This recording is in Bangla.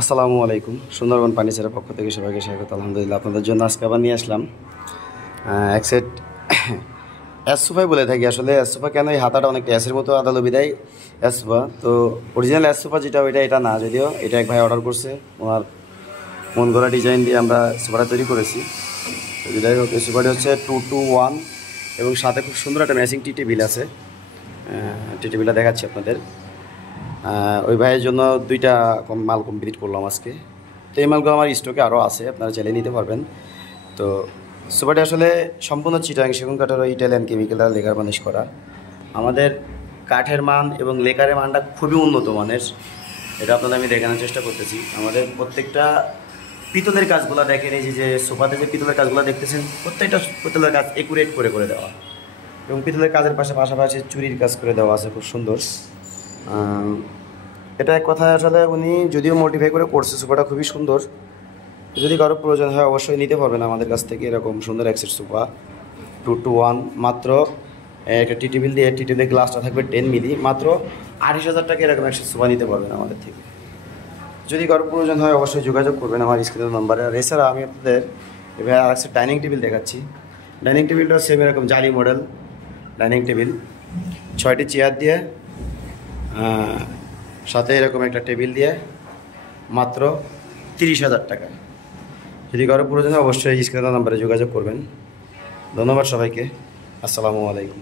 আসসালামু আলাইকুম। সুন্দরবন ফার্নিচারের পক্ষ থেকে সবাইকে স্বাগত। আলহামদুলিল্লাহ, আপনাদের জন্য আজকে আবার নিয়ে আসলাম এক সেট এস সোফাই বলে থাকি। আসলে এস সোফা কেন, এই হাতাটা অনেকটা এসের মতো আদালো বিদায় এস সোফা। তো অরিজিনাল এস সোফা যেটা ওইটা এটা না, যদিও এটা এক ভাই অর্ডার করছে, ওনার মন গড়া ডিজাইন দিয়ে আমরা সোফাটা তৈরি করেছি। তো যাই হোক, এই সোফাটি হচ্ছে 2-2-1 এবং সাথে খুব সুন্দর একটা ম্যাচিং টি টেবিল আছে। টি টেবিলটা দেখাচ্ছি আপনাদের। ওই ভাইয়ের জন্য দুইটা মাল কমপ্লিট করলাম আজকে। তো এই মালগুলো আমার স্টকে আরও আছে, আপনারা চাইলে নিতে পারবেন। তো সোফাটি আসলে সম্পূর্ণ চিটাং সেগুন কাঠের ওই ইটালিয়ান কেমিক্যাল দ্বারা লেকার বানিশ করা। আমাদের কাঠের মান এবং লেকারের মানটা খুবই উন্নত মানের, এটা আপনাদের আমি দেখানোর চেষ্টা করতেছি। আমাদের প্রত্যেকটা পিতলের কাজগুলো দেখেন, এই যে সোফাতে যে পিতলের কাজগুলো দেখতেছেন, প্রত্যেকটা পিতলের কাজ একুরেট করে করে দেওয়া, এবং পিতলের কাজের পাশাপাশি চুরির কাজ করে দেওয়া আছে, খুব সুন্দর। এটা এক কথায় আসলে উনি যদিও মোটিফাই করে করছে, সোফাটা খুবই সুন্দর। যদি কারো প্রয়োজন হয় অবশ্যই নিতে পারবেন আমাদের কাছ থেকে এরকম সুন্দর একসেট সোফা 2-1। মাত্র একটা টি টেবিল দিয়ে, টি টেবিলের গ্লাসটা থাকবে 10 মিলি, মাত্র 28,000 টাকা এরকম একসেট সোফা নিতে পারবেন আমাদের থেকে। যদি কারো প্রয়োজন হয় অবশ্যই যোগাযোগ করবেন আমার স্ক্রিনের নাম্বারে। আর এছাড়া আমি আপনাদের এবার আর একটা ডাইনিং টেবিল দেখাচ্ছি। ডাইনিং টেবিলটা সেম এরকম জালি মডেল ডাইনিং টেবিল, 6টি চেয়ার দিয়ে, সাথে এরকম একটা টেবিল দিয়ে, মাত্র 30,000 টাকা। যদি কারো প্রয়োজন হয় অবশ্যই স্ক্রিনের নাম্বারে যোগাযোগ করবেন। ধন্যবাদ সবাইকে। আসসালামু আলাইকুম।